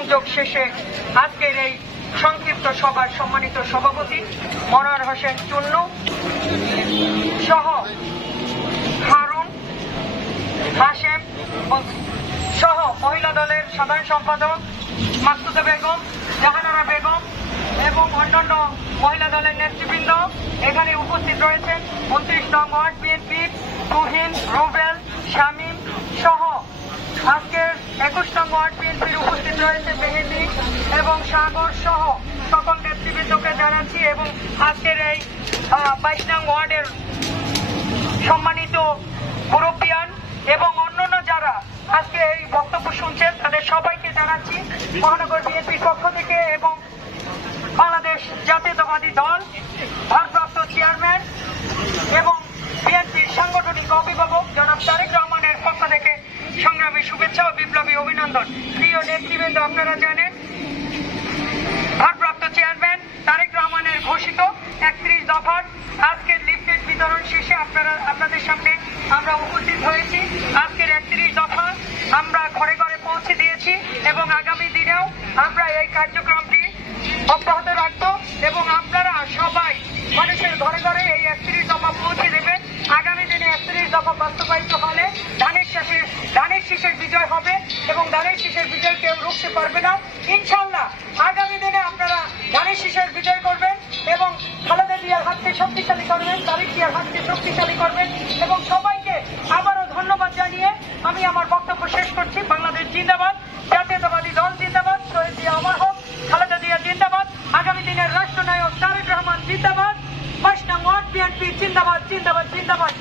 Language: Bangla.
সংযোগ শেষে আজকের এই সংক্ষিপ্ত সভার সম্মানিত সভাপতি মনোয়ার হোসেন চুন্নু সহ হারুন হাশেম সহ মহিলা দলের সাধারণ সম্পাদক মাকসুদা বেগম, জাহানারা বেগম এবং অন্যান্য মহিলা দলের নেতৃবৃন্দ এখানে উপস্থিত রয়েছেন। 29 নং ওয়ার্ড বিএনপির তুহিন, রুবেল, শামীম সহ আজকের 21 নং ওয়ার্ড বিএনপির উপস্থিত রয়েছে মেহেদি এবং সাগর সহ সকল নেতৃবৃন্দকে জানাচ্ছি এবং আজকের এই 22 নং ওয়ার্ডের সম্মানিত মুরব্বিয়ান এবং অন্যান্য যারা আজকে এই বক্তব্য শুনছেন তাদের সবাইকে জানাচ্ছি মহানগর বিএনপির পক্ষ থেকে এবং বাংলাদেশ জাতীয়তাবাদী দল ভারপ্রাপ্ত চেয়ারম্যান এবং বিএনপির সাংগঠনিক অভিভাবক জনাব তারেক রহমানের পক্ষ থেকে সংগ্রামী শুভেচ্ছা ও বিপ্লবী অভিনন্দন। প্রিয় নেতৃবৃন্দ, আপনারা জানেন ভারপ্রাপ্ত চেয়ারম্যান তারেক রহমানের ঘোষিত 31 দফার আজকের লিফলেট বিতরণ শেষে আপনাদের সামনে আমরা উপস্থিত হয়েছি। আজকের 31 দফা আমরা ঘরে ঘরে পৌঁছে দিয়েছি এবং আগামী দিনেও আমরা এই কার্যক্রমটি অব্যাহত রাখবো এবং আপনারা সবাই মানুষের ঘরে ঘরে এই 31 দফা পৌঁছে দেবেন। আগামী দিনে 31 দফা বাস্তবায়িত হলে ধানের শীষের বিজয় হবে এবং ধানের শীষের বিজয় কেউ রুখতে পারবে না ইনশাআল্লাহ। আগামী দিনে আপনারা ধানের শীষের বিজয় করবেন এবং খালেদা জিয়ার হাতকে শক্তিশালী করবেন, তারেক জিয়ার হাতকে শক্তিশালী করবেন এবং সবাইকে আবারও ধন্যবাদ জানিয়ে আমি আমার বক্তব্য শেষ করছি। বাংলাদেশ জিন্দাবাদ, জাতীয়তাবাদী দল জিন্দাবাদ, শহীদ জিয়া অমর হোক, খালেদা জিয়া জিন্দাবাদ, আগামী দিনের রাষ্ট্রনায়ক তারেক রহমান জিন্দাবাদ, 22 নং ওয়ার্ড বিএনপি জিন্দাবাদ জিন্দাবাদ জিন্দাবাদ।